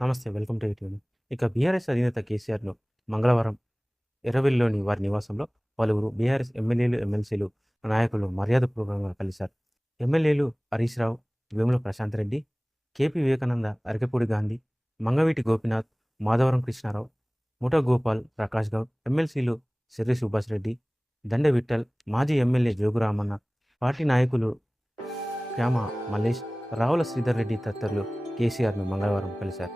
నమస్తే. Welcome to ETV. ఇక BRS అధినేత కేసీఆర్‌ను మంగళవారం ఎర్రవెల్లిలోని వారి నివాసంలో పలువురు బీఆర్ఎస్ ఎమ్మెల్యేలు, ఎమ్మెల్సీలు, నాయకులు మర్యాదపూర్వకంగా కలిశారు. ఎమ్మెల్యేలు హరీష్ రావు, వేముల ప్రశాంత్ రెడ్డి, కేపీ వివేకానంద, అరకపూడి గాంధీ, మంగవీటి గోపీనాథ్, మాధవరం కృష్ణారావు, ముఠా గోపాల్, ప్రకాష్ గౌడ్, ఎమ్మెల్సీలు సిర్రి సుభాష్ రెడ్డి, దండె విఠల్, మాజీ ఎమ్మెల్యే జోగురామన్న, పార్టీ నాయకులు క్యామ మల్లేష్, రావుల శ్రీధర్ రెడ్డి తదితరులు కేసీఆర్‌ను మంగళవారం కలిశారు.